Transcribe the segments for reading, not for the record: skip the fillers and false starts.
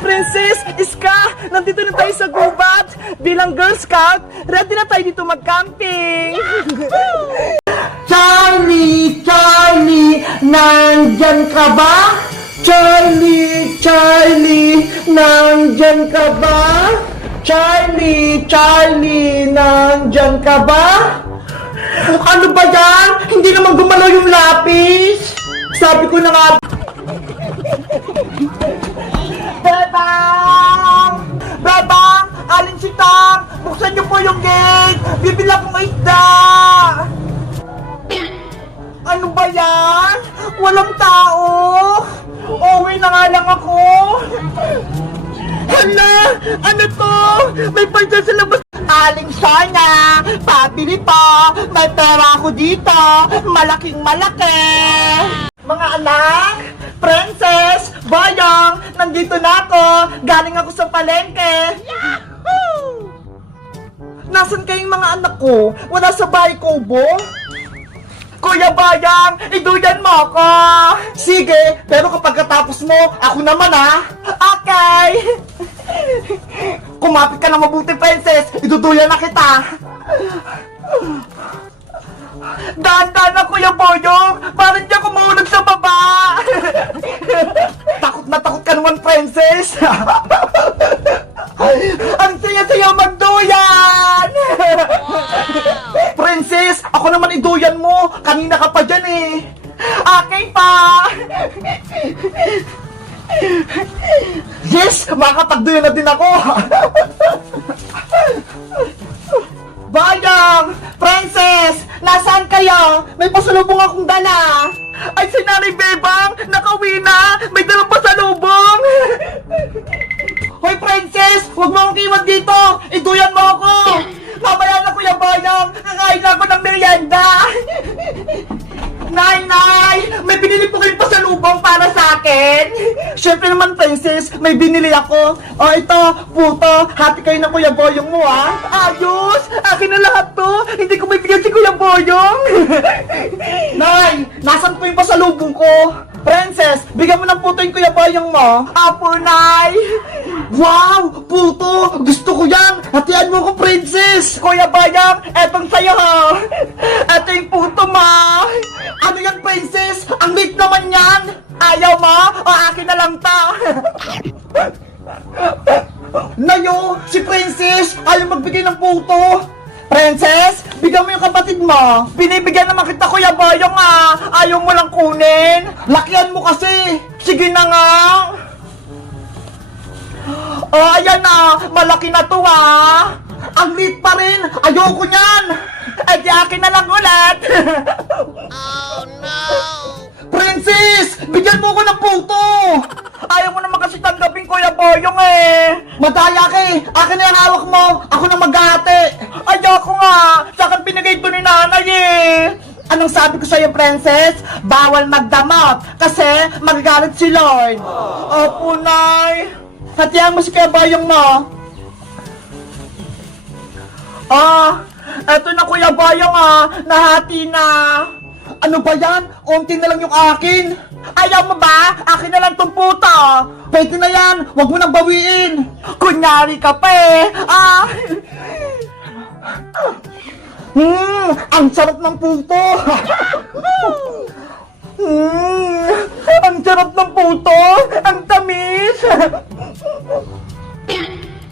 Princess, Iska, nandito na tayo sa gubat. Bilang Girl Scout, ready na tayo dito mag-camping. Charlie, Charlie, nandyan ka ba? Charlie, Charlie, nandyan ka ba? Charlie, Charlie, nandyan ka ba? Ano ba yan? Hindi naman gumalaw yung lapis. Sabi ko na nga. Bebang! Bebang! Alin si Tam? Buksan niyo po yung gate! Bibili akong isda! Ano ba yan? Walang tao! Uwi na nga lang ako! Hala! Ano to? May pansa sa labas! Aling sana! Pabili pa! May pera ako dito! Malaking malaki! Mga anak! Princess! Bayang! Nandito na ako! Galing ako sa palengke! Yahoo! Nasaan kayong mga anak ko? Wala sa bahay ko, Bo? Kuya Bayang, iduyan mo ako! Sige, pero kapag katapos mo, ako naman ha! Okay! Kumapit ka na mabuti, Princess! Iduduyan na kita! Dahan-dahan na, Kuya Boyong! Parang di ako mahulog sa baba! Takot na takot ka naman, Princess! Ang saya-saya magduyan! Princess, ako naman iduyan mo! Kanina ka pa dyan eh! Okay pa! Yes! Makakapagduyan na din ako! Bayang! Princess! Nasaan kayo? May pasalubong akong dala! Ay, si Nanay Bebang! Nakauwi na! May dalang pasalubong! Hoy, Princess! Huwag mo akong iwan dito! Iduyan mo ako! Mamaya na, Kuya Bayang! Kakain ako ng merienda! Nay! May binili po kayong pasalubong para sa akin! Siyempre naman, Princess, may binili ako. O, ito, puto, hati kayo ng Kuya Boyong mo, ha? Ayos! Akin na lahat to! Hindi ko may bigyan si Kuya Boyong! Nay! Nasaan po yung pasalubong ko? Princess, bigyan mo ng puto yung Kuya Boyong mo. Apo, Nay! Wow! Puto! Gusto ko yan! Hatian mo ko, Princess! Kuya Bayang, etong sa'yo, ha! Eto yung puto, ma! Ano yan, Princess? Ang liit naman yan! Ayaw mo? O akin na lang to! Nayo! Si Princess! Ayaw magbigay ng puto! Princess, bigyan mo yung kapatid mo. Binibigyan naman kita, Kuya Boyong, ah. Ayaw mo lang kunin. Lakihan mo kasi. Sige na nga. Oh, ayan na. Malaki na to, ah. Ang liit pa rin. Ayoko niyan. Eh, di akin na lang ulit. Oh no! Princess, bigyan mo ko ng puto. Ayaw mo naman kasi tanggapin, Kuya Boyong, eh. Madaya ka eh. Akin na yung hawak mo. Ako na mag-ate. Ayoko nga. Sa akin pinigay ito ni nanay, eh. Anong sabi ko sa'yo, Princess? Bawal magdamot kasi magagalit si Lord. Opo, Nay. Hatihan mo si Kuya Boyong mo. Eto na, Kuya Boyong, ah. Nahati na. Ano ba yan? Unti na lang yung akin. Ayaw mo ba? Akin na lang tong puto. Pwede na yan. Huwag mo nang bawiin. Kunyari ka pa eh. Ang sarap ng puto. Ang sarap ng puto. Ang tamis.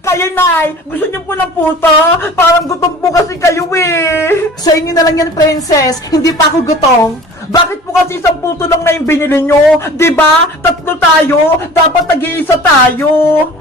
Kayo, Nay, gusto niyo po ng puto? Parang gutom po kasi kayo eh. Sa inyo na lang yan, Princess. Hindi pa ako gutom. Bakit po kasi isang puto lang na yung binili nyo? Diba? Tatlo tayo. Dapat tag-iisa tayo.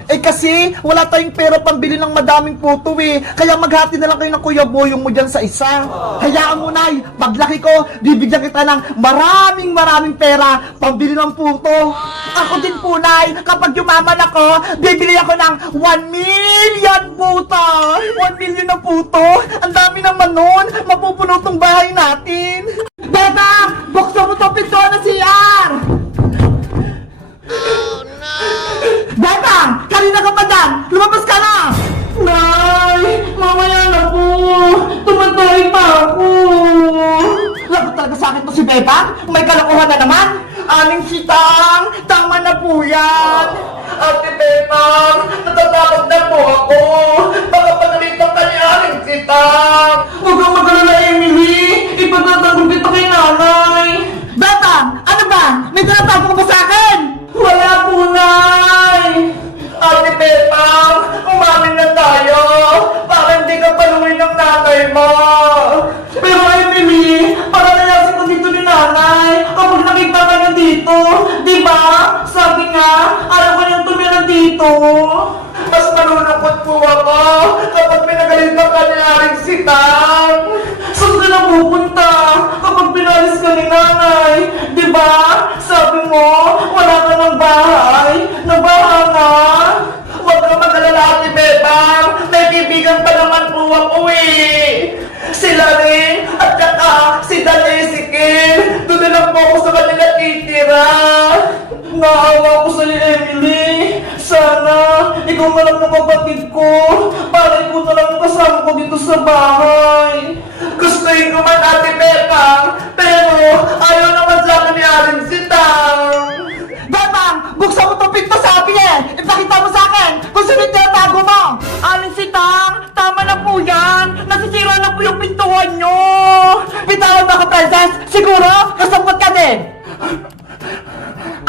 Eh kasi, wala tayong pera pambili ng madaming puto eh. Kaya maghati na lang kayo ng Kuya Boyong mo dyan sa isa. Hayaan mo, Nay. Paglaki ko, bibigyan kita ng maraming pera pambili ng puto. Ako din po, Nay. Kapag yumaman ako, bibili ako ng 1 million puto. 1 million na puto? Ang dami naman nun. Mapupuno tong bahay natin. Beba! Buksan mo tong pinto na CR! Oh no! Beba! Kanina ka pa dyan! Lumabas ka na! Nay! Mamaya na po! Tumatay pa ako! Lagot talaga sa akin to si Beba? May kalokohan na naman? Aling sitang! Tama na po yan! Bebang, natatakot na po ako. Baka pagalitan ka ni Aling Sitang. Huwag kang mag-alala, Emily. Ipagtatanggol kita kay nanay. Bebang, ano ba? May tinatago ka ba sa akin? Wala po, Nay. Ate Bebang, umamin na tayo. Para hindi ka paluin ng nanay mo. Pero Emily, para nalasin ko dito ni nanay. Kapag nakita ka niya dito, di ba? Sabi nga, ayaw ko niyang tumira dito. Mas malulungkot po ako kapag pinagalitan ka ni Aling Sitang. Saan ka na pupunta kapag pinalis ka ni nanay? Di ba? Sabi mo, wala ka ng bahay. Nabaha na. Huwag kang mag-alala, Ate Bebang. May kaibigan pa naman po ako eh. Sila rin at saka si Danesikil. Doon na lang po ako sa kanila titira. Naawa ko sa'yo, Emily. Sana ikaw na lang ng kapatid ko. Para ikaw na lang ang kasama ko dito sa bahay. Gustuin ko man, Ate Bebang, pero ayaw naman sa akin ni Aling Sitang. Bebang, buksan mo itong pinto, sabi eh. Ipakita mo sa akin kung sino yung tinatago mo. Aling Sitang, tama na po yan. Nasisira na po yung pintuan nyo. Bitawan mo ako, Princess. Siguro, kasabot ka din.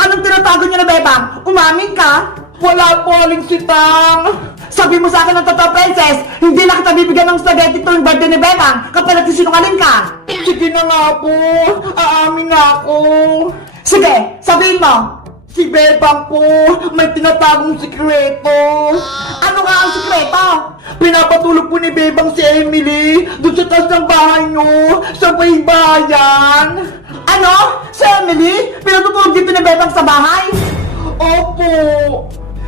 Anong tinatago niyo na, Bebang? Umamin ka? Wala po, Aling Sitang. Sabi mo sa akin ng totoo, Princess, hindi na kita bibigyan ng spaghetti tuwing birthday ni Bebang kapag nagsisinungaling ka. Sige na nga po. Aamin na ako. Sige, sabihin mo. Si Bebang po, may tinatagong sikreto. Ano nga ang sikreto? Pinapatulog po ni Bebang si Emily doon sa taas ng bahay nyo, sa may bayan. Ano? Si Emily? Pinatutulog dito ni Bebang sa bahay? Opo.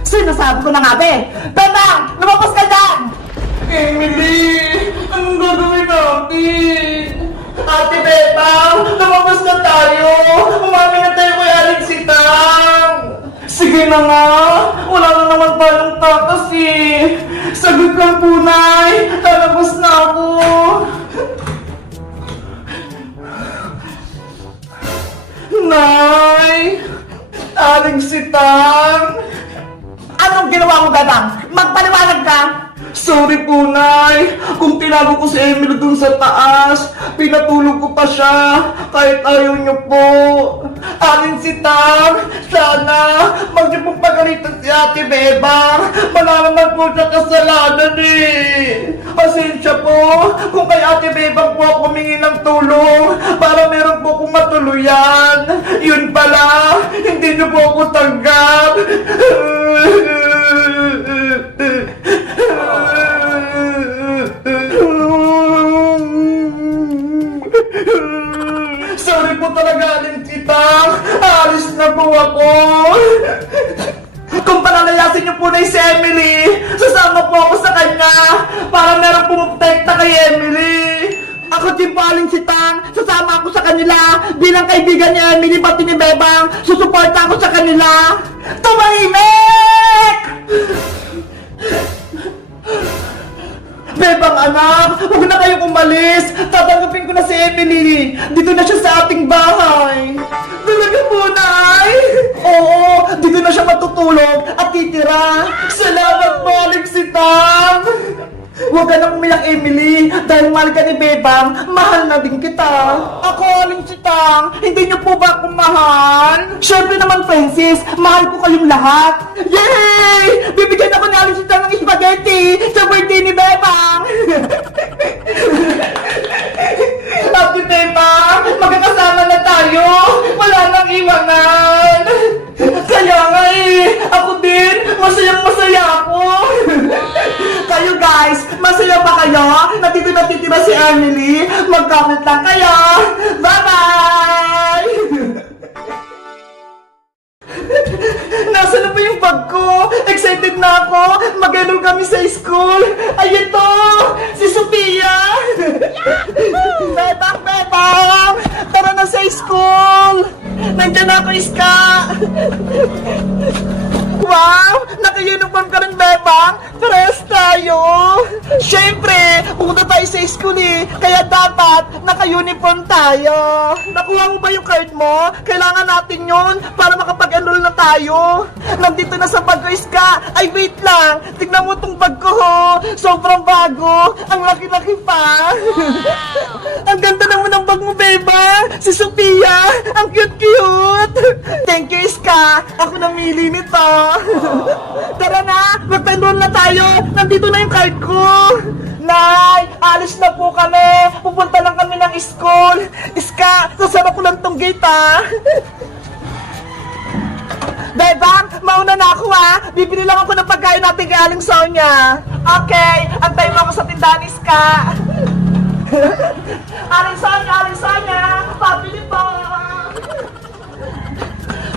Sinasabi ko na nga, be. Bebang, lumabas ka dyan! Emily, anong gagawin natin? Ate Bebang, lumabas na tayo! Umami na tayo kay Aling Sitang! Sige na nga! Wala na naman tayong takas eh! Sagot lang po, Nay! Lalabas na ako! Nay! Aling Sitang! Anong ginawa mo, Bebang? Magpaliwanag ka! Sorry po, Nay. Kung tinago ko si Emily dun sa taas, pinatulog ko pa siya, kahit ayaw niyo po. Aling Sitang, sana mag niyo pong pagalitan si Ate Bebang. Wala naman po siya kasalanan eh. Pasensya po kung kay Ate Bebang po ako humingi ng tulong para meron po akong matuluyan. Yun pala, hindi niyo po ako tanggap. Sorry po talaga, Aling Sitang. Alis na po ako. Kung palalayasin niyo po na si Emily, sasama po ako sa kanya para meron pumuprotekta kay Emily. Ako din po, Aling Sitang. Sasama ako sa kanila bilang kaibigan ni Emily pati ni Bebang. Susuporta ako sa kanila. Tumahimik! Bebang anak, huwag na kayong umalis. Tatanggapin ko na si Emily. Dito na siya sa ating bahay. Talaga po, Nay? Oo, dito na siya matutulog at titira. Salamat po, Aling Sitang. Huwag ka nang umiyak, Emily. Dahil mahal ka ni Bebang, mahal na din kita. Ako, Aling Sitang, hindi niyo po ba akong mahal? Siyempre naman, Francis, mahal ko kayong lahat. Yay! Bibigyan ako ni Aling Sitang ng spaghetti sa birthday ni Bebang. Happy Bebang, magkakasama na tayo. Wala nang iwanan. Kaya nga eh, ako din, masayang-masaya ako. Kayo guys, masaya ba kayo? Natitira si Emily? Mag-comment lang kayo. Bye-bye! Nasaan na ba yung bag ko? Excited na ako! Mag-enroll kami sa school! Ay, ito! Si Sophia! Bebang! Bebang! Tara na sa school! Nandiyan na ako, Iska! Wow! Naka-uniform ka rin, Bebang! Pares tayo! Siyempre, Pupunta tayo sa school eh, kaya dapat naka-uniform tayo. Nakuha mo ba yung card mo? Kailangan natin yun para makapag-enroll na tayo. Nandito na sa bag ko, Iska. Ay, wait lang. Tignan mo tong bag ko, ho. Sobrang bago. Ang laki-laki pa. Ang ganda naman ng bag mo, Beba. Si Sophia. Ang cute-cute. Thank you, Iska. Ako namili nito. Tara na, mag-enroll na tayo. Nandito na yung card ko. Nay, alis na po kami. Pupunta lang kami ng school. Iska, sasara ko lang tong gate, ha. Bebang, mauna na ako, ha. Bibili lang ako ng pagkain natin kay Aling Sonia. Okay, antay mo ako sa tindahan, Iska. Aling Sonia, pabili po.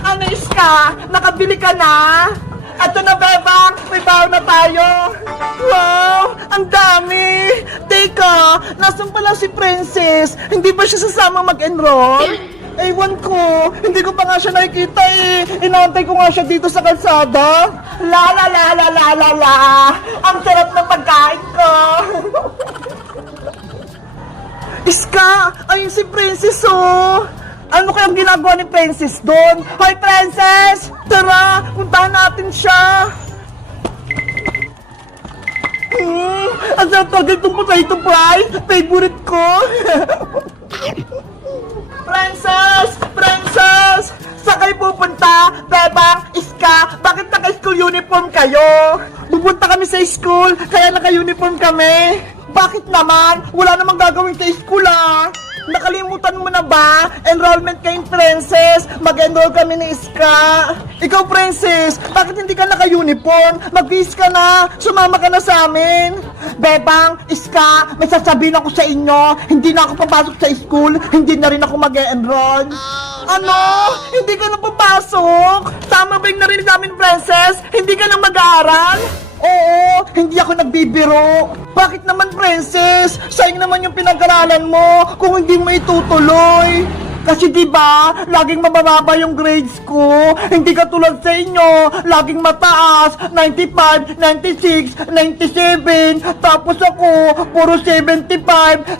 Ano, Iska? Nakabili ka na? Eto na, Bebang! May baon na tayo! Wow! Ang dami! Teka! Nasaan pala si Princess? Hindi ba siya sasama mag-enroll? Ewan ko! Hindi ko pa nga siya nakikita eh! Inaantay ko nga siya dito sa kalsada! La la la la la la la! Ang sarap ng pagkain ko! Iska! Ayun si Princess, oh! Ano kayang ginagawa ni Princess doon? Hoy, Princess! Tara, puntahan natin siya! Ang sarap talaga itong potato fry! Favorite ko! Princess! Princess! Saan kayo pupunta? Bebang, Iska, bakit naka-school uniform kayo? Pupunta kami sa school, kaya naka-uniform kami. Bakit naman? Wala namang gagawin sa school, ah! Nakalimutan mo na ba? Enrollment kayong Princess. Mag-enroll kami ni Iska. Ikaw, Princess, bakit hindi ka naka-uniform? Mag-bis ka na. Sumama ka na sa amin. Bebang, Iska, may sasabihin ako sa inyo. Hindi na ako papasok sa school. Hindi na rin ako mag-enroll. Ano? Hindi ka na papasok? Tama ba yung narinig namin, Princess? Hindi ka na mag-aaral? Oo, hindi ako nagbibiro. Bakit naman, Princess? Sayang naman yung pinag-aralan mo kung hindi mo itutuloy. Kasi diba, laging mababa yung grades ko. Hindi katulad sa inyo, laging mataas, 95, 96, 97. Tapos ako, puro 75,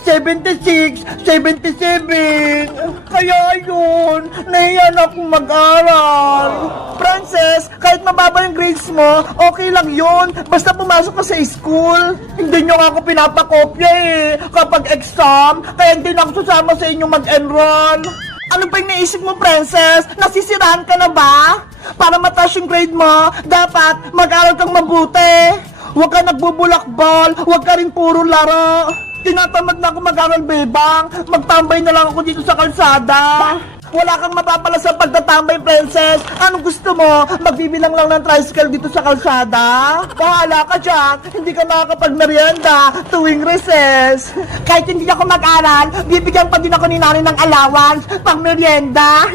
76, 77. Kaya yun, nahiya na akong mag-aral. Princess, kahit mababa yung grades mo, okay lang yun. Basta pumasok ka sa school. Hindi nyo nga ako pinapakopya eh, kapag exam. Kaya hindi na ako sasama sa inyo mag-enroll. Ano ba yung naisip mo, Princess? Nasisiraan ka na ba? Para mataas yung grade mo, dapat mag-aral kang mabuti. Huwag ka nagbubulakbol, huwag ka rin puro laro. Tinatamad na ako mag-aral, Bebang. Magtambay na lang ako dito sa kalsada. Wala kang mapapala sa pagtatambay, Princess. Anong gusto mo? Magbibilang lang ng tricycle dito sa kalsada? Bahala ka dyan. Hindi ka makakapag-merienda tuwing recess. Kahit hindi ako mag-aral, bibigyan pa din ako ni nanay ng allowance pang merienda.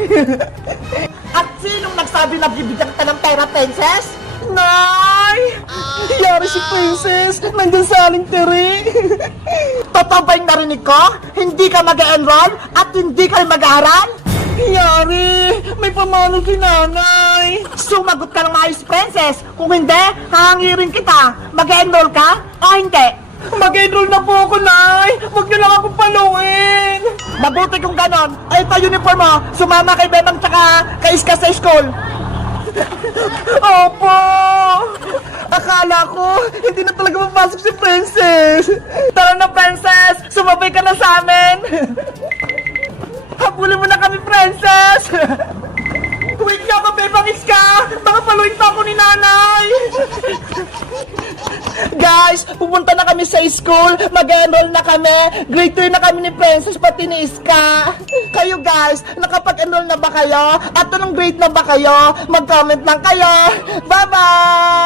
At sinong nagsabi na bibigyan ka ng pera, Princess? Nay! Yari si Princess! Nandun sa aling tiri! Totoo ba yung narinig ko? Hindi ka mag-enroll at hindi ka mag-aaral? Yari! May pamano si nanay! Sumagot ka ng maayos, Princess! Kung hindi, hahangirin kita! Mag-enroll ka o hindi? Mag-enroll na po ako, Nay! Huwag niyo lang akong paluin! Mabuti kung ganon! Ay, ito uniform mo! Sumama kay Bebang tsaka kay Iska sa school! Opo! Akala ko, hindi na talaga mapasok si Princess! Tara na, Princess! Sumabay ka na sa amin! Habulin mo na kami, Princess! Wait nga ka, Bebang Iska! Baka paluin pa ako ni nanay! Guys, pupunta na kami sa school. Mag-enroll na kami. Grade 3 na kami ni Princess, pati ni Iska. Kayo guys, nakapag-enroll na ba kayo? At anong grade na ba kayo? Mag-comment lang kayo. Bye-bye!